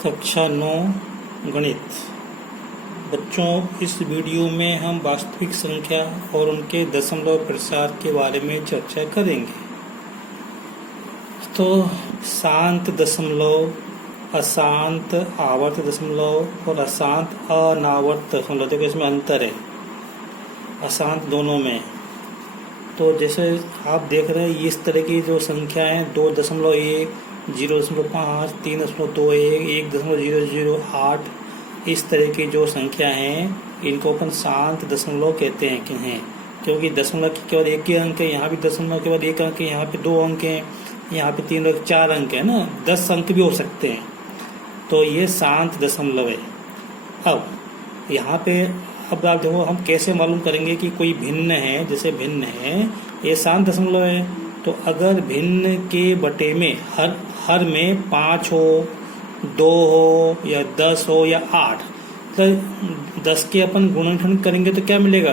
कक्षा 9 गणित। बच्चों, इस वीडियो में हम वास्तविक संख्या और उनके दशमलव प्रसार के बारे में चर्चा करेंगे। तो शांत दशमलव, अशांत आवर्त दशमलव और अशांत अनावर्त दशमलव, देखो इसमें अंतर है अशांत दोनों में। तो जैसे आप देख रहे हैं इस तरह की जो संख्याएं 2.1, 0.5, 3.21, 1.008 इस तरह की जो संख्या हैं इनको अपन शांत दशमलव कहते हैं क्योंकि दशमलव के केवल एक ही अंक है, यहाँ भी दशमलव के बाद एक अंक है, यहाँ पे 2 अंक हैं, यहाँ पे 3 और 4 अंक है ना, 10 अंक भी हो सकते हैं। तो ये शांत दशमलव है। अब यहाँ पे अब आप देखो हम कैसे मालूम करेंगे कि कोई भिन्न है। जैसे भिन्न है ये शांत दशमलव है, तो अगर भिन्न के बटे में हर में 5 हो, 2 हो या 10 हो या 8, तो 10 के अपन गुणनखंड करेंगे तो क्या मिलेगा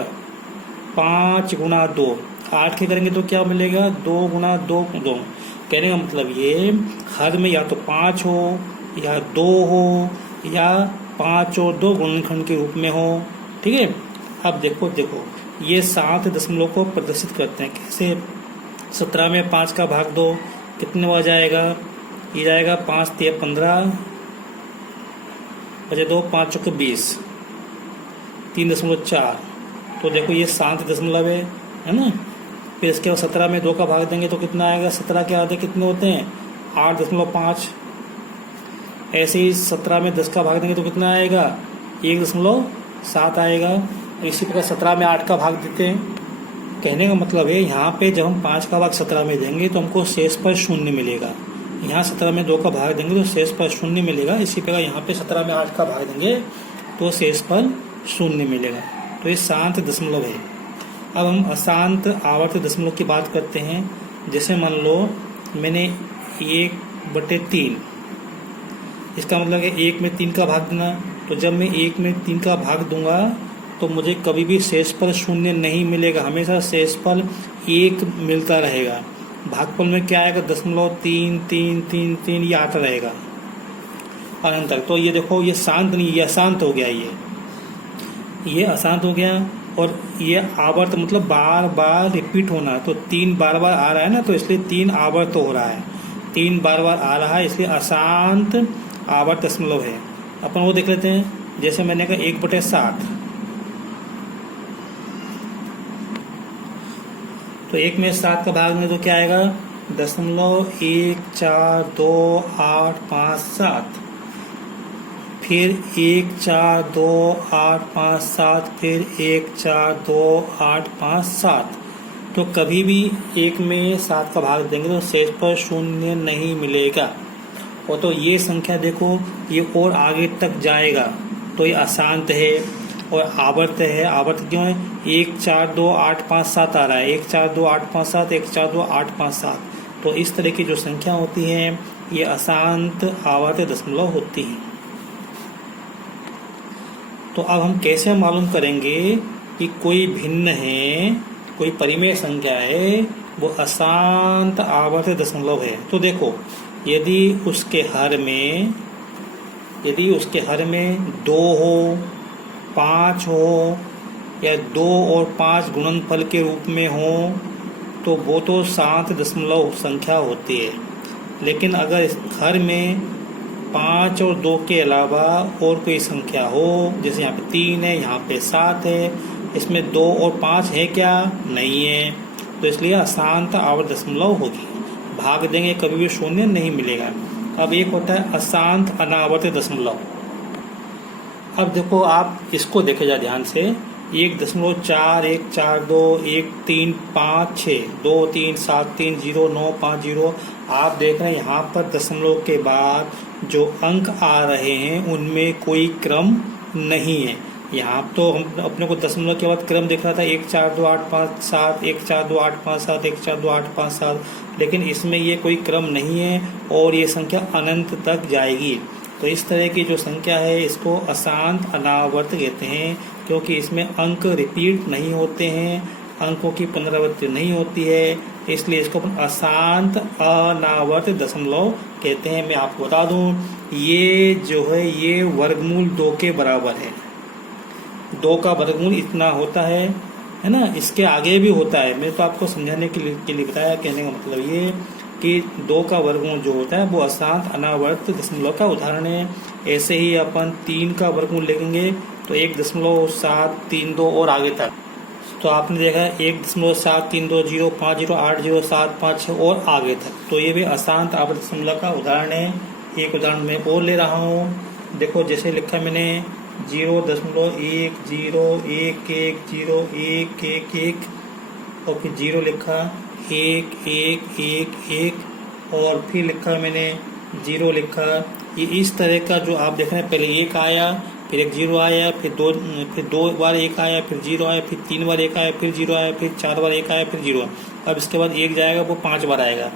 5 गुणा 2, 8 के करेंगे तो क्या मिलेगा 2 गुणा 2 2। कहने का मतलब ये हर में या तो 5 हो या 2 हो या 5 और 2 गुणनखंड के रूप में हो। ठीक है। अब देखो ये शांत दशमलव को प्रदर्शित करते हैं कैसे। 17 में 5 का भाग दो, कितने हो जाएगा, ये जाएगा 5 3 15, बचे 2 5 चौके 20, 3.4। तो देखो ये शांत दशमलव है ना। फिर इसके बाद 17 में 2 का भाग देंगे तो कितना आएगा, 17 के आधे कितने होते हैं 8.5। ऐसे ही 17 में 10 का भाग देंगे तो कितना आएगा 1.7 आएगा। इसी प्रकार 17 में 8 का भाग देते हैं। कहने का मतलब है यहाँ पे जब हम 5 का भाग 17 में देंगे तो हमको शेष पर 0 मिलेगा। यहाँ 17 में 2 का भाग देंगे तो शेष पर 0 मिलेगा। इसी प्रकार यहाँ पे 17 में 8 का भाग देंगे तो शेष पर 0 मिलेगा। तो ये शांत दशमलव है। अब हम अशांत आवर्त दशमलव की बात करते हैं। जैसे मान लो मैंने 1/3, इसका मतलब है 1 में 3 का भाग देना। तो जब मैं 1 में 3 का भाग दूंगा तो मुझे कभी भी शेष पर 0 नहीं मिलेगा, हमेशा शेष पर 1 मिलता रहेगा। भागफल में क्या आएगा 0.3 3 3 3 ये आता रहेगा अनंत तक। तो ये देखो ये शांत नहीं, ये अशांत हो गया, ये अशांत हो गया। और ये आवर्त मतलब बार बार रिपीट होना, तो 3 बार बार आ रहा है ना, तो इसलिए 3 आवर्त हो रहा है, 3 बार बार आ रहा है, इसलिए अशांत आवर्त दशमलव है। अपन वो देख लेते हैं। जैसे मैंने कहा 1/7, तो 1 में 7 का भाग में तो क्या आएगा 0.1428557। फिर 1428557, फिर 1428557। तो कभी भी 1 में 7 का भाग देंगे तो शेष पर 0 नहीं मिलेगा। और तो ये संख्या देखो ये और आगे तक जाएगा, तो ये अशांत है। और आवर्त है, आवर्त क्यों है 1428557 आ रहा है, 1428557, 1428557। तो इस तरह की जो संख्या होती है ये अशांत आवर्त दशमलव होती है। तो अब हम कैसे मालूम करेंगे कि कोई भिन्न है, कोई परिमेय संख्या है, वो अशांत आवर्त दशमलव है। तो देखो यदि उसके हर में 2 हो, 5 हो या 2 और 5 गुणनफल के रूप में हो तो वो तो शांत दशमलव संख्या होती है। लेकिन अगर हर में 5 और 2 के अलावा और कोई संख्या हो, जैसे यहाँ पे 3 है, यहाँ पे 7 है, इसमें 2 और 5 है क्या, नहीं है, तो इसलिए अशांत आवर्त दशमलव होगी। भाग देंगे कभी भी 0 नहीं मिलेगा। अब एक होता है अशांत अनावर्त दशमलव। अब देखो आप इसको देखे जा ध्यान से, 1.4 1 4 2 1 3 5 6 2 3 7 3 0 9 5 0। आप देख रहे हैं यहाँ पर दशमलव के बाद जो अंक आ रहे हैं उनमें कोई क्रम नहीं है। यहाँ तो हम अपने को दशमलव के बाद क्रम दिख रहा था 1 4 2 8 5 7, 1 4 2 8 5 7, 1 4 2 8 5 7, लेकिन इसमें ये कोई क्रम नहीं है और ये संख्या अनंत तक जाएगी। तो इस तरह की जो संख्या है इसको अशांत अनावर्त कहते हैं, क्योंकि इसमें अंक रिपीट नहीं होते हैं, अंकों की पुनरावृत्ति नहीं होती है, इसलिए इसको अपन अशांत अनावर्त दशमलव कहते हैं। मैं आपको बता दूं, ये जो है ये वर्गमूल 2 के बराबर है। 2 का वर्गमूल इतना होता है ना, इसके आगे भी होता है। मैं तो आपको समझाने के लिए बताया। कहने का मतलब ये कि 2 का वर्गमूल जो होता है वो अशांत अनावर्त दशमलव का उदाहरण है। ऐसे ही अपन 3 का वर्गमूल लेंगे तो 1.732 और आगे तक। तो आपने देखा 1.732 5 0 8 0 7 5 6 और आगे तक। तो ये भी अशांत आवर्त दशमलव का उदाहरण है। एक उदाहरण मैं और ले रहा हूँ। देखो जैसे लिखा मैंने 0.1011011101 और फिर 0 लिखा 1 1 1 1 और फिर लिखा मैंने 0 लिखा। ये इस तरह का जो आप देख रहे हैं, पहले 1 आया, फिर एक 0 आया, फिर दो बार 1 आया, फिर 0 आया, फिर 3 बार 1 आया, फिर 0 आया, फिर 4 बार 1 आया, फिर 0 आया। अब इसके बाद 1 जाएगा, वो 5 बार आएगा।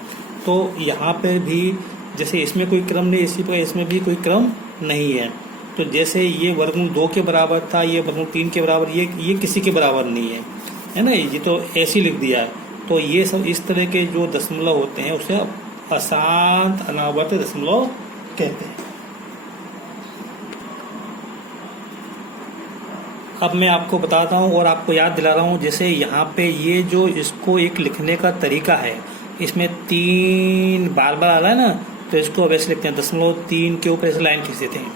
तो यहाँ पर भी जैसे इसमें कोई क्रम नहीं, इसी प्रकार इसमें भी कोई क्रम नहीं है। तो जैसे ये वर्गमूल 2 के बराबर था, ये वर्गमूल 3 के बराबर, ये किसी के बराबर नहीं है ना। ये तो ऐसे ही लिख दिया है। तो ये सब इस तरह के जो दशमलव होते हैं उसे अशांत अनावर्त दशमलव कहते हैं। अब मैं आपको बताता हूँ और आपको याद दिला रहा हूँ। जैसे यहाँ पे ये जो इसको एक लिखने का तरीका है, इसमें 3 बार बार आ रहा है ना, तो इसको वैसे लिखते हैं 0.3 के ऊपर ऐसे लाइन खींच देते हैं।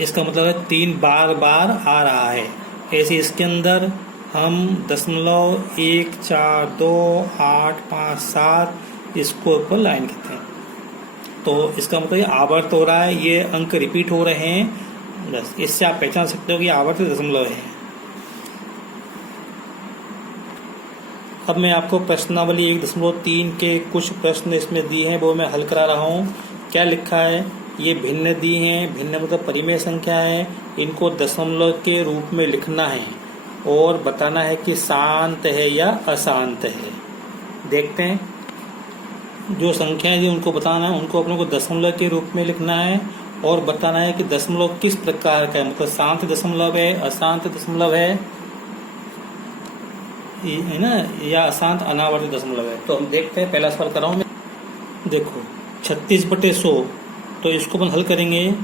इसका मतलब है 3 बार बार आ रहा है। ऐसे इसके अंदर हम 0.1428557 इसको ऊपर लाइन खींचते हैं। तो इसका मतलब ये आवर्त हो रहा है, ये अंक रिपीट हो रहे हैं। बस इससे आप पहचान सकते हो कि आवर्त दशमलव है। अब मैं आपको प्रश्नावली 1.3 के कुछ प्रश्न इसमें दिए हैं, वो मैं हल करा रहा हूँ। क्या लिखा है, ये भिन्न दी हैं, भिन्न मतलब परिमेय संख्या है, इनको दशमलव के रूप में लिखना है और बताना है कि शांत है या अशांत है। देखते हैं, जो संख्याएं दी उनको बताना है, उनको अपने को दशमलव के रूप में लिखना है और बताना है कि दशमलव किस प्रकार का है, मतलब शांत दशमलव है, अशांत दशमलव है ना, या अशांत अनावर्त दशमलव है। तो हम देखते हैं, पहला सवाल कर रहा हूँ मैं। देखो 36/100, तो इसको अपन हल करेंगे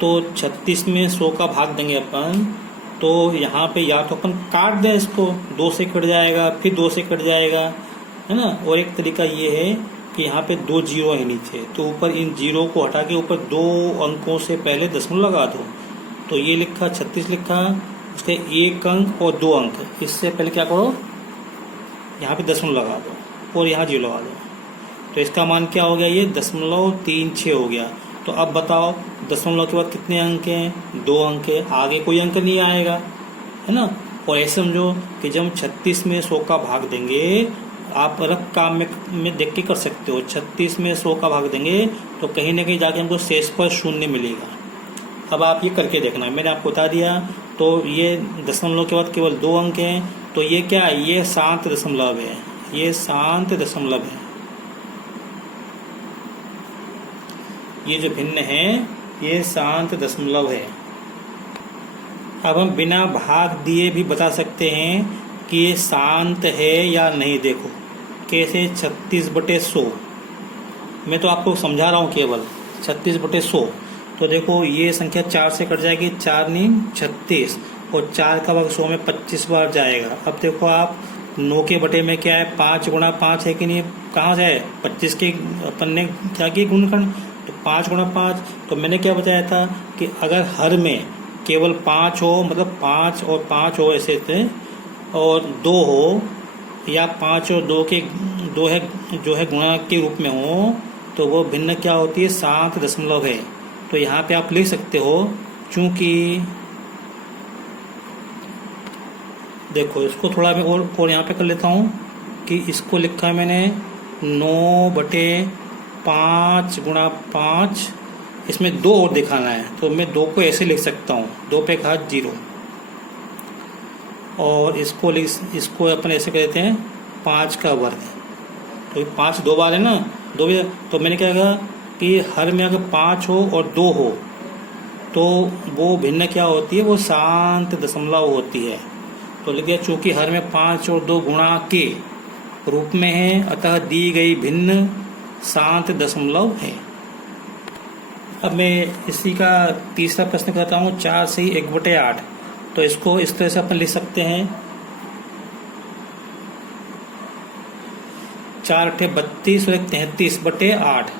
तो 36 में 100 का भाग देंगे अपन। तो यहाँ पे या तो अपन काट दें इसको, 2 से कट जाएगा, फिर 2 से कट जाएगा, है ना। और एक तरीका ये है कि यहाँ पे 2 जीरो है नीचे, तो ऊपर इन जीरो को हटा के ऊपर 2 अंकों से पहले दशमलव लगा दो। तो ये लिखा 36 लिखा, उसके 1 अंक और 2 अंक, इससे पहले क्या करो, यहाँ पे दशमलव लगा दो और यहाँ 0 लगा दो। तो इसका मान क्या हो गया, ये 0.36 हो गया। तो अब बताओ दशमलव के बाद कितने अंक हैं, 2 अंक है, आगे कोई अंक नहीं आएगा, है ना। और ऐसे समझो कि जब 36 में 100 का भाग देंगे, आप रफ काम में देख के कर सकते हो। 36 में 100 का भाग देंगे तो कहीं ना कहीं जाके हमको शेष पर 0 मिलेगा। अब आप ये करके देखना, मैंने आपको बता दिया। तो ये दशमलव के बाद केवल 2 अंक हैं, तो ये क्या है, ये शांत दशमलव है, ये शांत दशमलव है। ये जो भिन्न है ये शांत दशमलव है। अब हम बिना भाग दिए भी बता सकते हैं कि ये शांत है या नहीं। देखो कैसे, 36/100, मैं तो आपको समझा रहा हूँ केवल 36/100। तो देखो ये संख्या 4 से कट जाएगी, 4 नहीं 36, और 4 का भाग 100 में 25 बार जाएगा। अब देखो आप 9 के बटे में क्या है, 5 गुणा 5 है कि नहीं, कहाँ से है, 25 के अपन ने क्या किया गुणनखंड, तो 5 गुणा 5। तो मैंने क्या बताया था कि अगर हर में केवल 5 हो, मतलब 5 और 5 हो ऐसे थे, और 2 हो, या 5 और 2 के 2 है जो है गुणा के रूप में हो, तो वो भिन्न क्या होती है, शांत दशमलव है। तो यहाँ पे आप लिख सकते हो, चूंकि देखो इसको थोड़ा मैं और यहाँ पे कर लेता हूँ कि इसको लिखा है मैंने 9/5 गुणा 5, इसमें 2 और दिखाना है, तो मैं 2 को ऐसे लिख सकता हूँ, 2 पे घात 0, और इसको अपन ऐसे कर देते हैं 5 का वर्ग। तो 5 2 बार है ना, 2 बार, तो मैंने क्या कहा कि हर में अगर 5 हो और 2 हो तो वो भिन्न क्या होती है, वो शांत दशमलव होती है। तो लिख दिया, चूंकि हर में 5 और 2 गुणा के रूप में है, अतः दी गई भिन्न शांत दशमलव है। अब मैं इसी का तीसरा प्रश्न करता हूँ। 4 से 1/8, तो इसको इस तरह से अपन लिख सकते हैं 4 × 32 और 33/8।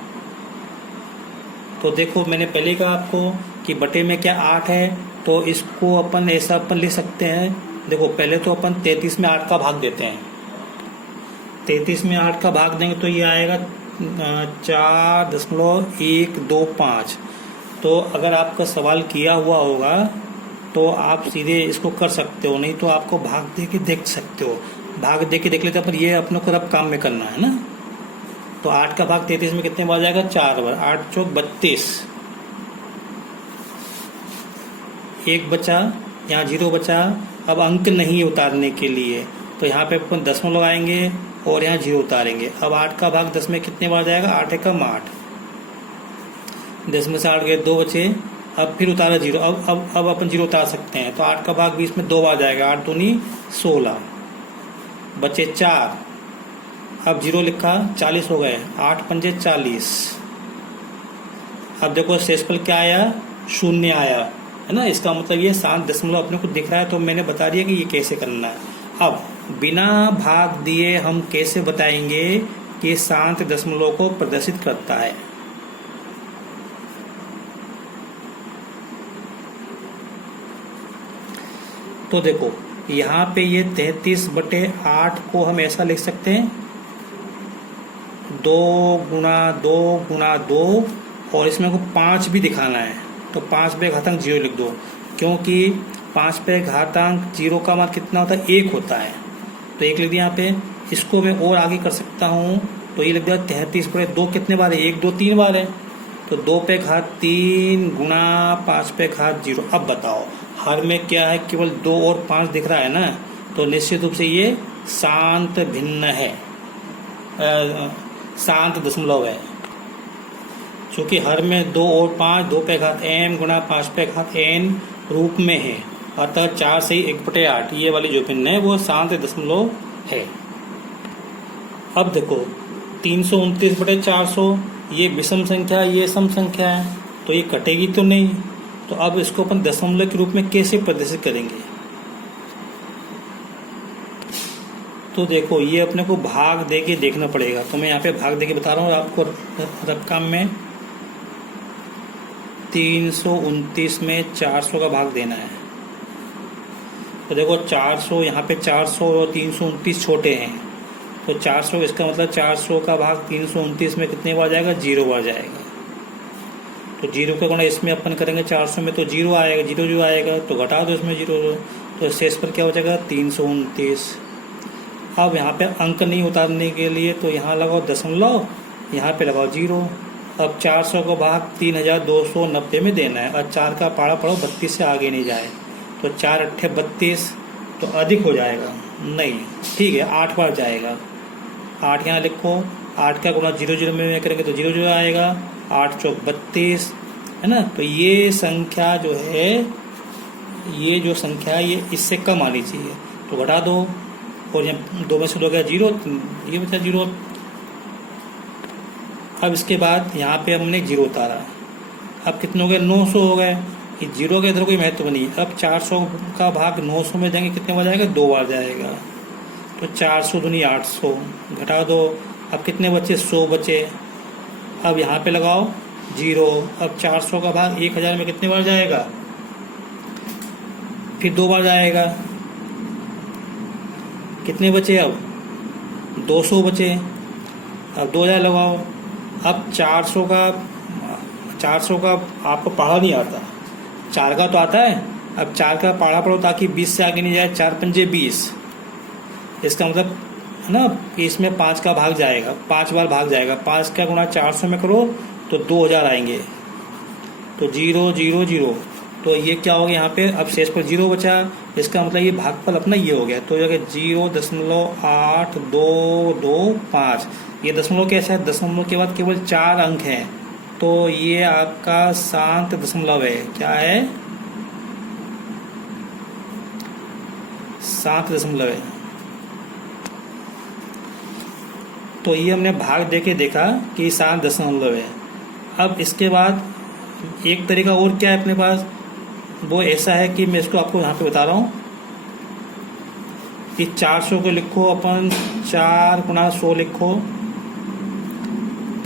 तो देखो मैंने पहले कहा आपको कि बटे में क्या 8 है, तो इसको अपन ऐसा अपन लिख सकते हैं। देखो पहले तो अपन 33 में 8 का भाग देते हैं। 33 में 8 का भाग देंगे तो ये आएगा 4.125। तो अगर आपका सवाल किया हुआ होगा तो आप सीधे इसको कर सकते हो, नहीं तो आपको भाग दे के देख सकते हो। भाग दे के देख लेते हैं, पर ये अपने को अब काम में करना है ना। तो 8 का भाग 33 में कितने बार जाएगा? 4 बार। 8 चौक 32, 1 बचा, यहाँ 0 बचा। अब अंक नहीं उतारने के लिए तो यहाँ पे अपन दशमलव लगाएंगे और यहाँ 0 उतारेंगे। अब 8 का भाग 10 में कितने बार जाएगा? 8 एकम 8, 10 में से 8 गए, 2 बचे। अब फिर उतारा 0। अब अपन 0 उतार सकते हैं, तो 8 का भाग 20 में 2 बार जाएगा। 8 दूनी 16, बचे 4। अब 0 लिखा, 40 हो गए। 8 पंजे 40। अब देखो शेषफल क्या आया? 0 आया, है ना। इसका मतलब ये शांत दशमलव अपने को दिख रहा है, तो मैंने बता दिया कि ये कैसे करना है। अब बिना भाग दिए हम कैसे बताएंगे कि शांत दशमलव को प्रदर्शित करता है? तो देखो यहाँ पे ये 33/8 को हम ऐसा लिख सकते हैं 2 × 2 × 2, और इसमें को 5 भी दिखाना है तो 5 पे घातांक 0 लिख दो, क्योंकि 5 पे घातांक 0 का मान कितना होता है? 1 होता है। तो 1 लिख दिया यहाँ पे। इसको मैं और आगे कर सकता हूँ, तो ये लिख दिया 33/2 कितने बार है? 1 2 3 बार है। तो 2 पे घात 3 गुणा 5 पे घात 0। अब बताओ हर में क्या है? केवल 2 और 5 दिख रहा है ना, तो निश्चित रूप से ये शांत भिन्न है, शांत दशमलव है। चूंकि हर में 2 और 5 2 पे घात n गुणा 5 पे घात n रूप में है, अतः 4 से 1/8 ये वाली जो भिन्न है वो शांत दशमलव है। अब देखो 329/400 ये विषम संख्या, ये सम संख्या है, तो ये कटेगी तो नहीं। तो अब इसको अपन दशमलव के रूप में कैसे प्रदर्शित करेंगे? तो देखो ये अपने को भाग दे के देखना पड़ेगा। तो मैं यहाँ पे भाग दे के बता रहा हूँ आपको रकम में। 329 में 400 का भाग देना है। तो देखो 400, यहाँ पे 400 और 329 छोटे हैं, तो 400, इसका मतलब 400 का भाग 329 में कितने बार जाएगा? 0 बार जाएगा। तो 0 का गुणा इसमें अपन करेंगे 400 में, तो 0 आएगा। 0 जो आएगा तो घटा दो इसमें 0, तो शेष पर क्या हो जाएगा? 329। अब यहाँ पे अंक नहीं उतारने के लिए तो यहाँ लगाओ दशमलव, यहाँ पे लगाओ 0। अब 400 का भाग 3290 में देना है, और 4 का पाड़ा पढ़ो 32 से आगे नहीं जाए, तो 4 अट्ठे 32, तो अधिक हो जाएगा नहीं, ठीक है 8 बार जाएगा। 8 यहाँ लिखो, 8 का गुणा 0 0 में करेंगे तो 0 0 आएगा। 8 चौक 32, है ना। तो ये संख्या जो है, ये जो संख्या है ये इससे कम आनी चाहिए, तो घटा दो, और यहाँ 2 में से 2 गया 0, ये बचा 0। अब इसके बाद यहाँ पे हमने 0 उतारा, अब कितने हो गए? 900 हो गए। कि 0 का इधर कोई महत्व नहीं। अब 400 का भाग 900 में देंगे, कितने बार जाएगा? 2 बार जाएगा। तो 400 दूनी 800, घटा दो। अब कितने बचे? 100 बचे। अब यहाँ पे लगाओ 0। अब 400 का भाग 1000 में कितने बार जाएगा? फिर 2 बार जाएगा। कितने बचे? अब 200 बचे। अब 2000 लगाओ। अब 400 का आपको पढ़ा नहीं आता, 4 का तो आता है। अब 4 का पढ़ा पढ़ो ताकि 20 से आगे नहीं जाए। 4 पंजे 20, इसका मतलब है ना कि इसमें 5 का भाग जाएगा, 5 बार भाग जाएगा। 5 का गुणा 400 में करो तो 2000 आएंगे, तो 0 0 0, तो ये क्या हो गया यहाँ पे? अब शेष पर 0 बचा, इसका मतलब ये भागफल अपना ये हो गया। तो ये 0.8225। ये दशमलव कैसा है? दशमलव के बाद केवल 4 अंक हैं, तो ये आपका शांत दशमलव है। क्या है? शांत दशमलव है। तो ये हमने भाग दे के देखा कि 7 दशमलव है। अब इसके बाद एक तरीका और क्या है अपने पास, वो ऐसा है कि मैं इसको आपको यहाँ पे बता रहा हूँ कि 400 को लिखो अपन 4 गुणा 100 लिखो,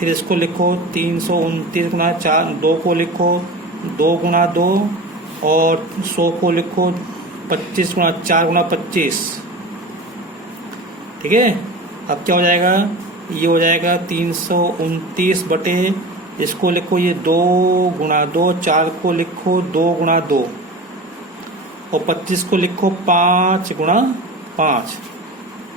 फिर इसको लिखो 329 गुणा 4, 2 को लिखो 2 गुणा 2, और 100 को लिखो 25 गुणा 4 गुणा 25। ठीक है, अब क्या हो जाएगा, ये हो जाएगा 329 बटे, इसको लिखो ये 2 गुणा 2, 4 को लिखो 2 गुणा 2, और 25 को लिखो 5 गुणा 5।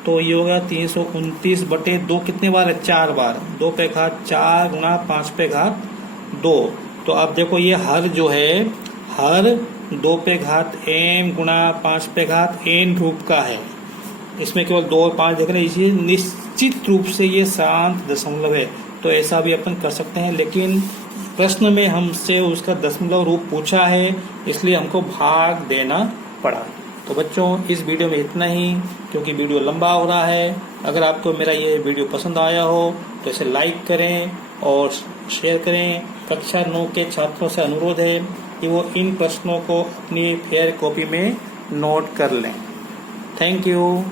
तो ये होगा 329 बटे 2 कितने बार है, 4 बार, 2 पे घात 4 गुणा 5 पे घात 2। तो अब देखो ये हर जो है, हर 2 पे घात m गुणा 5 पे घात n रूप का है। इसमें केवल 2 और 5 देख रहे हैं, इसलिए निश्चित रूप से ये शांत दशमलव है। तो ऐसा भी अपन कर सकते हैं, लेकिन प्रश्न में हमसे उसका दशमलव रूप पूछा है, इसलिए हमको भाग देना पड़ा। तो बच्चों इस वीडियो में इतना ही, क्योंकि वीडियो लंबा हो रहा है। अगर आपको मेरा ये वीडियो पसंद आया हो तो इसे लाइक करें और शेयर करें। कक्षा 9 के छात्रों से अनुरोध है कि वो इन प्रश्नों को अपनी फेयर कॉपी में नोट कर लें। Thank you.